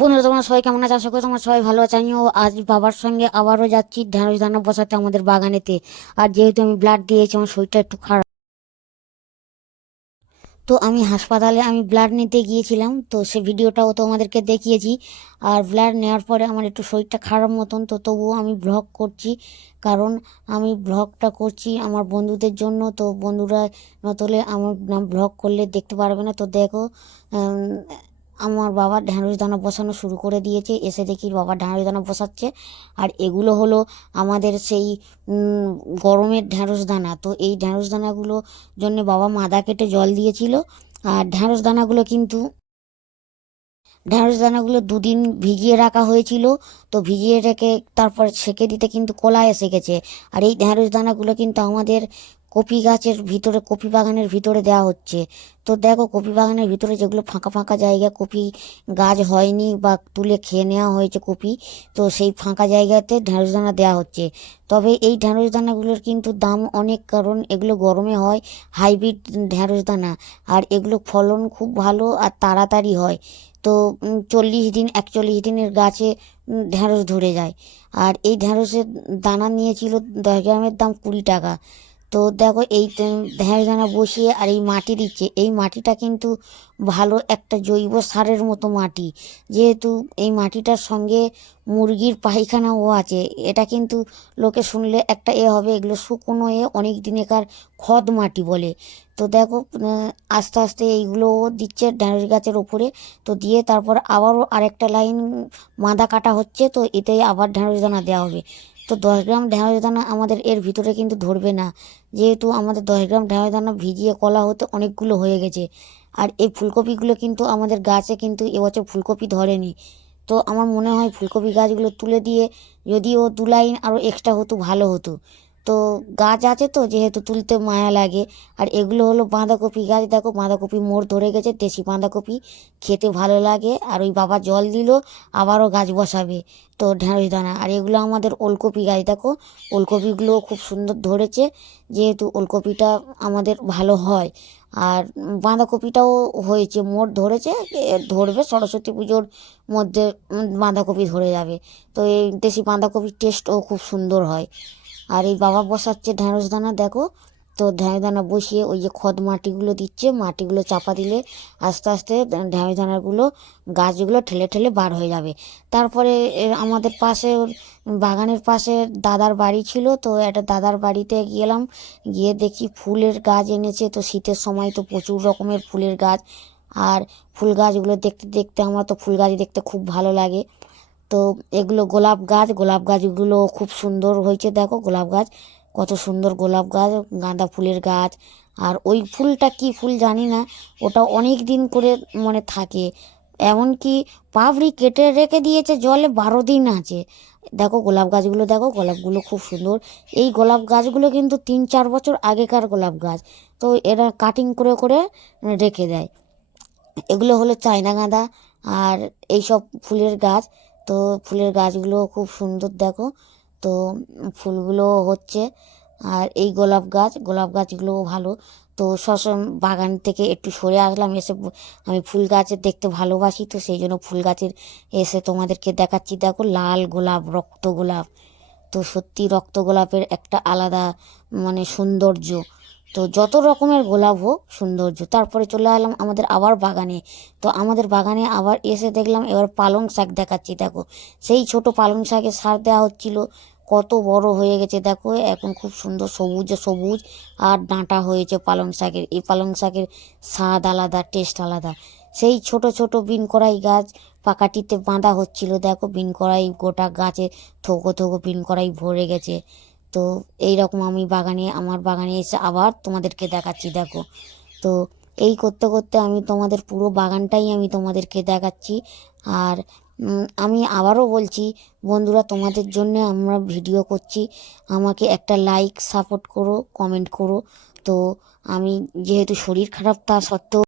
বন্ধুরা, তোমরা সবাই কেমন আছো? আশা করি তোমরা সবাই ভালো আছো। আমিও আজ বাবার সঙ্গে আবারও যাচ্ছি ঢ্যাঁড়স দানা বসাতে আমাদের বাগানেতে। আর যেহেতু আমি ব্লাড দিয়েছি, আমার শরীরটা একটু খারাপ, তো আমি হাসপাতালে ব্লাড নিতে গিয়েছিলাম। তো সে ভিডিওটাও তোমাদেরকে দেখিয়েছি। আর ব্লাড নেওয়ার পরে আমার একটু শরীরটা খারাপ মতন, তো তবুও আমি ব্লগ করছি। কারণ আমি ব্লগটা করছি আমার বন্ধুদের জন্য। তো বন্ধুরা নতলে আমার ব্লগ করলে দেখতে পারবে না। তো দেখো, আমার বাবা ঢ্যাঁড়স দানা বসানো শুরু করে দিয়েছে। এসে দেখি বাবা ঢ্যাঁড়স দানা বসাচ্ছে। আর এগুলো হলো আমাদের সেই গরমের ঢ্যাঁড়স দানা। তো এই ঢ্যাঁড়স দানাগুলো জন্য বাবা মাদা কেটে জল দিয়েছিল। আর ঢ্যাঁড়স দানাগুলো দুদিন ভিজিয়ে রাখা হয়েছিল। তো ভিজিয়ে রেখে তারপর সেঁকে দিতে কিন্তু কলা এসে গেছে। আর এই ঢ্যাঁড়স দানাগুলো কিন্তু আমাদের কপি গাছের ভিতরে, কপি বাগানের ভিতরে দেওয়া হচ্ছে। তো দেখো, কপি বাগানের ভিতরে যেগুলো ফাঁকা ফাঁকা জায়গা, কপি গাছ হয়নি বা তুলে খেয়ে নেওয়া হয়েছে কপি, তো সেই ফাঁকা জায়গাতে ঢ্যাঁড়স দানা দেওয়া হচ্ছে। তবে এই ঢ্যাঁড়স দানাগুলোর কিন্তু দাম অনেক, কারণ এগুলো গরমে হয়, হাইব্রিড ঢ্যাঁড়স দানা। আর এগুলো ফলন খুব ভালো আর তাড়াতাড়ি হয়। তো 40 দিন 41 দিনের গাছে ঢ্যাঁড়স ধরে যায়। আর এই ঢ্যাঁড়সের দানা নিয়েছিল 10 গ্রামের দাম 20 টাকা। তো দেখো, এই ঢ্যাঁড়স দানা বসিয়ে আর এই মাটি দিচ্ছে। এই মাটিটা কিন্তু ভালো একটা জৈব সারের মতো মাটি। যেহেতু এই মাটিটার সঙ্গে মুরগির পায়খানাও আছে, এটা কিন্তু লোকে শুনলে একটা হবে, এগুলো শুকনো অনেক দিনেকার খদ মাটি বলে। তো দেখো, আস্তে আস্তে এইগুলোও দিচ্ছে ঢ্যাঁড়স গাছের ওপরে। তো দিয়ে তারপর আবারও আরেকটা লাইন মাদা কাটা হচ্ছে। তো এতেই আবার ঢ্যাঁড়স দানা দেওয়া হবে। তো 10 গ্রাম ঢ্যাঁড়স দানা আমাদের এর ভিতরে কিন্তু ধরবে না, যেহেতু আমাদের 10 গ্রাম ঢ্যাঁড়স দানা ভিজিয়ে কলা হতে অনেকগুলো হয়ে গেছে। আর এই ফুলকপিগুলো কিন্তু আমাদের গাছে কিন্তু এবছর ফুলকপি ধরেনি। তো আমার মনে হয় ফুলকপি গাছগুলো তুলে দিয়ে যদিও 2 লাইন আরও এক্সট্রা হতো ভালো হতো। তো গাছ আছে তো, যেহেতু তুলতে মায়া লাগে। আর এগুলো হলো বাঁধাকপি গাছ। দেখো, বাঁধাকপি মোড় ধরে গেছে, দেশি বাঁধাকপি, খেতে ভালো লাগে। আর ওই বাবা জল দিল, আবারও গাছ বসাবে। তো ঢ্যাঁড়স দানা। আর এগুলো আমাদের ওলকপি গাছ। দেখো, ওলকপিগুলোও খুব সুন্দর ধরেছে, যেহেতু ওলকপিটা আমাদের ভালো হয়। আর বাঁধাকপিটাও হয়েছে, মোট ধরেছে, ধরবে সরস্বতী পুজোর মধ্যে। বাঁধাকপি ধরে যাবে। তো এই দেশি বাঁধাকপির টেস্টও খুব সুন্দর হয়। আর এই বাবা বসাচ্ছে ঢ্যাঁড়স দানা। দেখো, তো ঢ্যাঁড়স দানা বসিয়ে ওই যে খদ মাটিগুলো দিচ্ছে, মাটিগুলো চাপা দিলে আস্তে আস্তে ঢ্যাঁড়স দানাগুলো, গাছগুলো ঠেলে ঠেলে বার হয়ে যাবে। তারপরে আমাদের পাশে, বাগানের পাশে দাদার বাড়ি ছিল। তো একটা দাদার বাড়িতে গেলাম, গিয়ে দেখি ফুলের গাছ এনেছে। তো শীতের সময় তো প্রচুর রকমের ফুলের গাছ। আর ফুল গাছগুলো দেখতে দেখতে, আমার তো ফুল গাছ দেখতে খুব ভালো লাগে। তো এগুলো গোলাপ গাছ, গোলাপ গাছগুলো খুব সুন্দর হয়েছে। দেখো, গোলাপ গাছ কত সুন্দর, গোলাপ গাছ, গাঁদা ফুলের গাছ। আর ওই ফুলটা কি ফুল জানি না, ওটা অনেক দিন করে মানে থাকে। এমনকি পাপড়ি কেটে রেখে দিয়েছে জলে, 12 দিন আছে। দেখো গোলাপ গাছগুলো, দেখো গোলাপগুলো খুব সুন্দর। এই গোলাপ গাছগুলো কিন্তু 3-4 বছর আগেকার গোলাপ গাছ। তো এরা কাটিং করে করে রেখে দেয়। এগুলো হলো চায়না গাঁদা আর এইসব ফুলের গাছ। তো ফুলের গাছগুলো খুব সুন্দর, দেখো। তো ফুলগুলো হচ্ছে। আর এই গোলাপ গাছ, গোলাপ গাছগুলোও ভালো। তো বাগান থেকে একটু সরে আসলাম, এসে আমি ফুল গাছের দেখতে ভালোবাসি, তো সেই জন্য ফুল গাছের এসে তোমাদেরকে দেখাচ্ছি। দেখো, লাল গোলাপ, রক্ত গোলাপ। তো সত্যি রক্ত গোলাপের একটা আলাদা মানে সৌন্দর্য। তো যত রকমের গোলাপ হোক, সৌন্দর্য। তারপরে চলে এলাম আমাদের আবার বাগানে। তো আমাদের বাগানে আবার এসে দেখলাম এবার পালং শাক দেখাচ্ছি। দেখো, সেই ছোট পালং শাকে সার দেওয়া হচ্ছিল, কত বড় হয়ে গেছে দেখো, এখন খুব সুন্দর সবুজে সবুজ। আর ডাঁটা হয়েছে পালং শাকের। এই পালং শাকের স্বাদ আলাদা, টেস্ট আলাদা। সেই ছোট ছোট বিন কড়াই গাছ পাকাটিতে বাঁধা হচ্ছিল। দেখো, বিন কড়াই গোটা গাছে থোকো থোকো বিন কড়াই ভরে গেছে। তো এই রকম আমি বাগানে, আমার বাগানে এসে আবার তোমাদেরকে দেখাচ্ছি। দেখো, তো এই করতে করতে আমি তোমাদের পুরো বাগানটাই আমি তোমাদেরকে দেখাচ্ছি। আর আমি আবারও বলছি, বন্ধুরা, তোমাদের জন্য আমরা ভিডিও করছি, আমাকে একটা লাইক সাপোর্ট করো, কমেন্ট করো। তো আমি যেহেতু শরীর খারাপ তা সত্ত্বেও